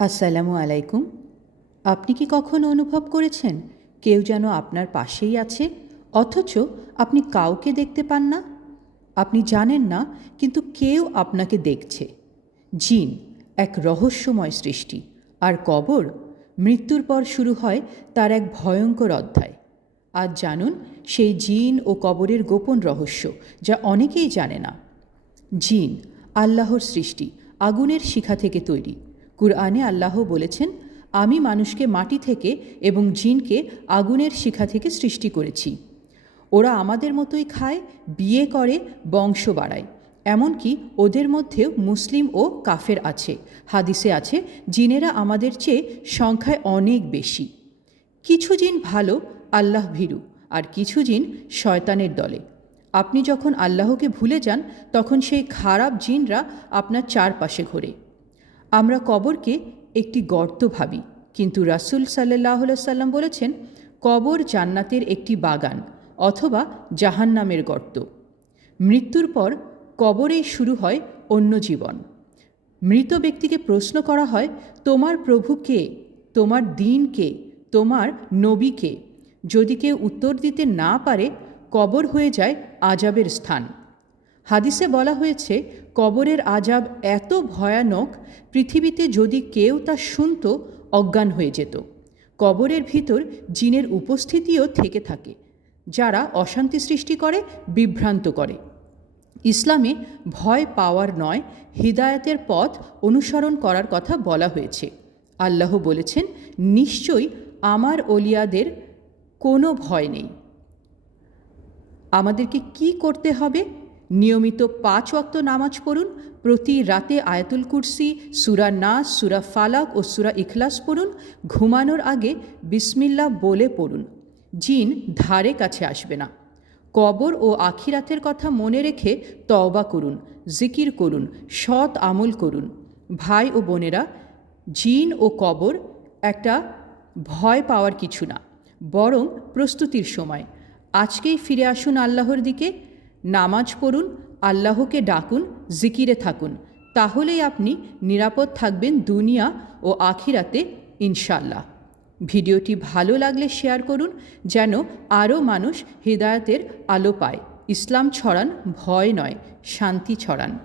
আসসালামু আলাইকুম। আপনি কি কখনো অনুভব করেছেন কেউ যেন আপনার পাশেই আছে, অথচ আপনি কাউকে দেখতে পান না? আপনি জানেন না, কিন্তু কেউ আপনাকে দেখছে। জিন, এক রহস্যময় সৃষ্টি। আর কবর, মৃত্যুর পর শুরু হয় তার এক ভয়ঙ্কর অধ্যায়। আজ জানুন, সেই জিন ও কবরের গোপন রহস্য, যা অনেকেই জানে না। জিন, আল্লাহর সৃষ্টি, আগুনের শিখা থেকে তৈরি। কুরআনে আল্লাহ বলেছেন, আমি মানুষকে মাটি থেকে এবং জিনকে আগুনের শিখা থেকে সৃষ্টি করেছি। ওরা আমাদের মতোই খায়, বিয়ে করে, বংশ বাড়ায়। এমনকি ওদের মধ্যেও মুসলিম ও কাফের আছে। হাদিসে আছে, জিনেরা আমাদের চেয়ে সংখ্যায় অনেক বেশি। কিছু জিন ভালো, আল্লাহ ভীরু, আর কিছু জিন শয়তানের দলে। আপনি যখন আল্লাহকে ভুলে যান, তখন সেই খারাপ জিনরা আপনার চারপাশে ঘোরে। আমরা কবরকে একটি গর্ত ভাবি। কিন্তু রাসুল সাল্লাহ সাল্লাম বলেছেন, কবর জান্নাতের একটি বাগান অথবা জাহান্নামের গর্ত। মৃত্যুর পর কবরেই শুরু হয় অন্য জীবন। মৃত ব্যক্তিকে প্রশ্ন করা হয়, তোমার প্রভু কে? তোমার দিন কে? তোমার নবী কে? যদি কেউ উত্তর দিতে না পারে, কবর হয়ে যায় আজাবের স্থান। হাদিসে বলা হয়েছে, কবরের আজাব এত ভয়ানক, পৃথিবীতে যদি কেউ তা শুনত, অজ্ঞান হয়ে যেত। কবরের ভিতর জিনের উপস্থিতিও থেকে থাকে, যারা অশান্তি সৃষ্টি করে, বিভ্রান্ত করে। ইসলামে ভয় পাওয়ার নয়, হৃদায়তের পথ অনুসরণ করার কথা বলা হয়েছে। আল্লাহ বলেছেন, নিশ্চয়ই আমার অলিয়াদের কোনো ভয় নেই। আমাদেরকে কি করতে হবে? নিয়মিত পাঁচ ওয়াক্ত নামাজ পড়ুন, প্রতি রাতে আয়াতুল কুরসি, সুরা নাস, সুরা ফালাক ও সুরা ইখলাস পড়ুন, ঘুমানোর আগে বিসমিল্লা বলে পড়ুন। জিন ধারে কাছে আসবে না। কবর ও আখিরাতের কথা মনে রেখে তওবা করুন, জিকির করুন, সৎ আমল করুন। ভাই ও বোনেরা, জিন ও কবর একটা ভয় পাওয়ার কিছু না, বরং প্রস্তুতির সময়। আজকেই ফিরে আসুন আল্লাহর দিকে। নামাজ পড়ুন, আল্লাহকে ডাকুন, জিকিরে থাকুন। তাহলেই আপনি নিরাপদ থাকবেন দুনিয়া ও আখিরাতে ইনশাল্লাহ ভিডিওটি ভালো লাগলে শেয়ার করুন, যেন আরও মানুষ হৃদায়তের আলো পায়। ইসলাম ছড়ান, ভয় নয়, শান্তি ছড়ান।